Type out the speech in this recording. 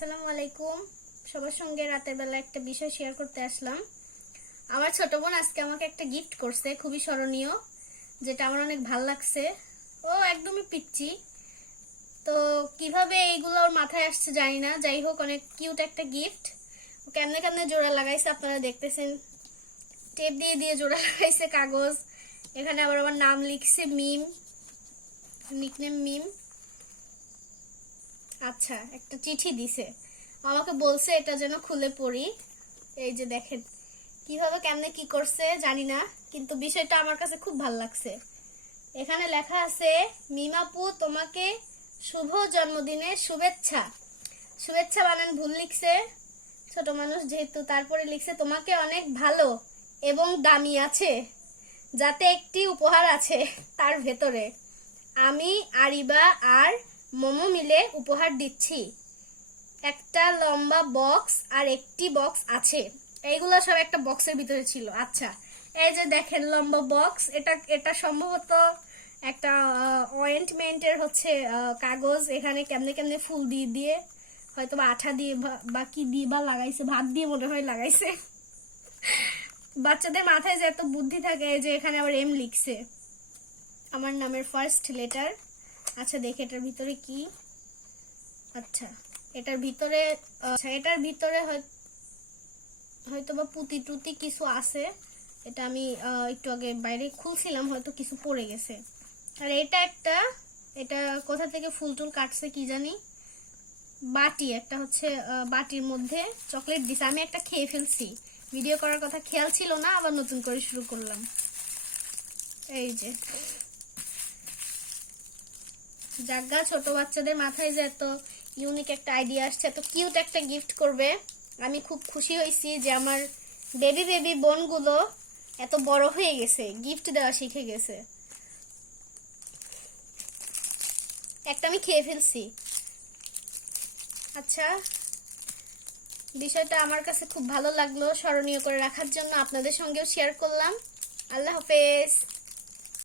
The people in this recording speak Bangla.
আসসালামু আলাইকুম। সবার সঙ্গে রাতের বেলা একটা বিষয় শেয়ার করতে আসলাম। আমার ছোট বোন আজকে আমাকে একটা গিফট করছে, খুবই স্মরণীয়, যেটা আমার অনেক ভালো লাগছে। ও একদমই পিচ্ছি তো কীভাবে এইগুলো ওর মাথায় আসছে জানি না। যাই হোক, অনেক কিউট একটা গিফট কেমনে কেমনে জোড়া লাগাইছে আপনারা দেখতেছেন। টেপ দিয়ে দিয়ে জোড়া লাগাইছে কাগজ। এখানে আবার আমার নাম লিখছে মিম। নিকনেম মিম। আচ্ছা একটা চিঠি দিছে। আমাকে বলছে, এটা যেন খুলে পড়ি। এই যে দেখেন, কীভাবে, কেমনে, কি করছে জানি না, কিন্তু বিষয়টা আমার কাছে খুব ভালো লাগছে। এখানে লেখা আছে, মিমাপু, তোমাকে শুভ জন্মদিনের শুভেচ্ছা। শুভেচ্ছা বানান ভুল লিখছে। ছোট মানুষ যেহেতু, তারপরে লিখছে, তোমাকে অনেক ভালো এবং দামি আছে, যাতে একটি উপহার আছে তার ভেতরে। আমি, আরিবা আর মোমো মিলে উপহার দিচ্ছি। একটা লম্বা বক্স আর একটি বক্স আছে। এইগুলো সব একটা বক্সের ভিতরে ছিল। আচ্ছা এই যে দেখেন লম্বা বক্স, এটা এটা সম্ভবত একটা অয়েন্টমেন্টের হচ্ছে কাগজ। এখানে কেমনে কেমনে ফুল দিয়ে দিয়ে হয়তো বা আঠা দিয়ে বা- কি দিয়ে বা লাগাইছে, ভাত দিয়ে মনে হয় লাগাইছে। বাচ্চাদের মাথায় যে এত বুদ্ধি থাকে যে এখানে আবার এম লিখছে। আমার নামের ফার্স্ট লেটার আচ্ছা দেখে এটার ভিতরে কি? আচ্ছা এটার ভিতরে আচ্ছা এটার ভিতরে হয়তো বা পুঁতি টুতি কিছু আছে। এটা আমি একটু আগে বাইরে খুলছিলাম, হয়তো কিছু পড়ে গেছে। আর এটা একটা, এটা কোথা থেকে ফুল টুল কাটছে কি জানি? বাটি, একটা হচ্ছে বাটির মধ্যে চকলেট দিছে। আমি একটা খেয়ে ফেলছি। ভিডিও করার কথা খেয়াল ছিল না, আবার নতুন করে শুরু করলাম। এই যে জাগা ছোট বাচ্চাদের মাথায় যে এত ইউনিক একটা আইডিয়া আসছে, এত কিউট একটা গিফট করবে। আমি খুব খুশি হয়েছি যে আমার বেবি বেবি বোনগুলো এত বড় হয়ে গেছে গিফট দেওয়া শিখে গেছে। একটা আমি খেয়ে ফেলছি। আচ্ছা বিষয়টা আমার কাছে খুব ভালো লাগল, স্মরণীয় করে রাখার জন্য আপনাদের সঙ্গেও শেয়ার করলাম। আল্লাহ হাফেজ।